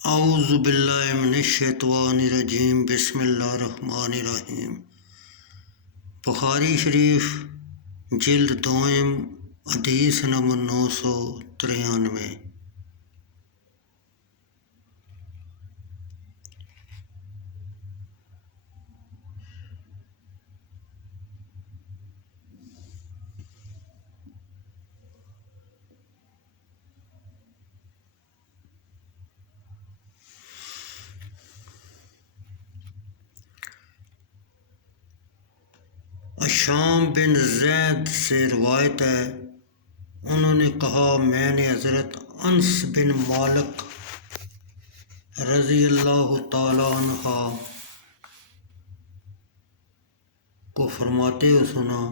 اعوذ باللہ من الشیطان الرجیم بسم اللہ الرحمن الرحیم۔ بخاری شریف جلد دوم حدیث نمبر 993۔ شام بن زید سے روایت ہے، انہوں نے کہا میں نے حضرت انس بن مالک رضی اللہ تعالیٰ عنہ کو فرماتے ہوئے سنا،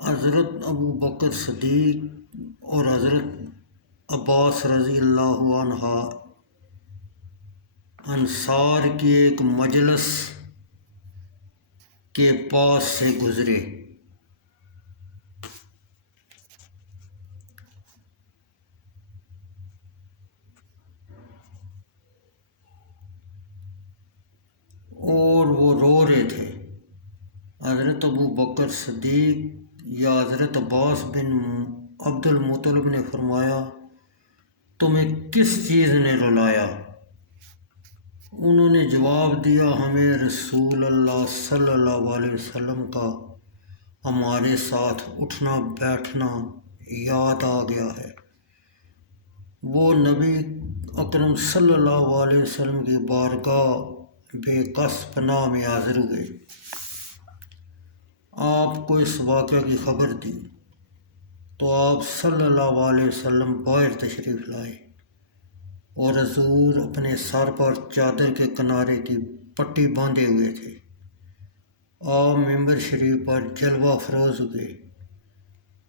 حضرت ابو بکر صدیق اور حضرت عباس رضی اللہ عنہ انصار کی ایک مجلس کے پاس سے گزرے۔ اور وہ رو رہے تھے۔ حضرت ابو بکر صدیق یا حضرت عباس بن عبد المطلب نے فرمایا، تمہیں کس چیز نے رلایا؟ انہوں نے جواب دیا، ہمیں رسول اللہ صلی اللہ علیہ وسلم کا ہمارے ساتھ اٹھنا بیٹھنا یاد آ گیا ہے۔ وہ نبی اکرم صلی اللہ علیہ وسلم کی بارگاہ بے کس پناہ میں حاضر ہوئے۔ آپ کو اس واقعہ کی خبر دی تو آپ صلی اللہ علیہ وسلم باہر تشریف لائے اور حضور اپنے سر پر چادر کے کنارے کی پٹی باندھے ہوئے تھے۔ آپ ممبر شریف پر جلوہ افروز ہوئے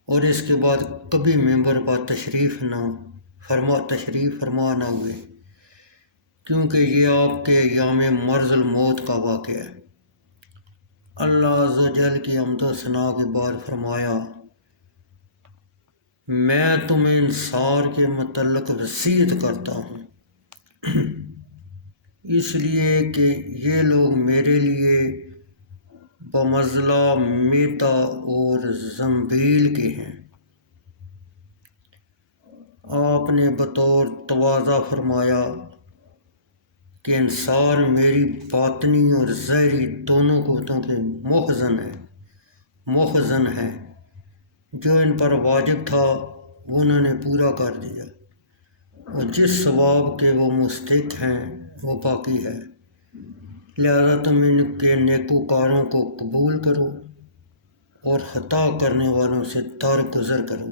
اور اس کے بعد کبھی ممبر پر تشریف فرما نہ ہوئے، کیونکہ یہ آپ کے ایام مرض الموت کا واقعہ ہے۔ اللہ عز و جل کی حمد و ثنا کے بعد فرمایا، میں تمہیں انصار کے متعلق وصیت کرتا ہوں، اس لیے کہ یہ لوگ میرے لیے بمنزلہ میتا اور زنبیل کے ہیں۔ آپ نے بطور تواضع فرمایا کہ انصار میری باطنی اور ظاہری دونوں قوتوں کے مخزن ہیں، جو ان پر واجب تھا وہ انہوں نے پورا کر دیا، اور جس ثواب کے وہ مستحق ہیں وہ باقی ہے، لہذا تم ان کے نیکوکاروں کو قبول کرو اور خطا کرنے والوں سے درگزر کرو۔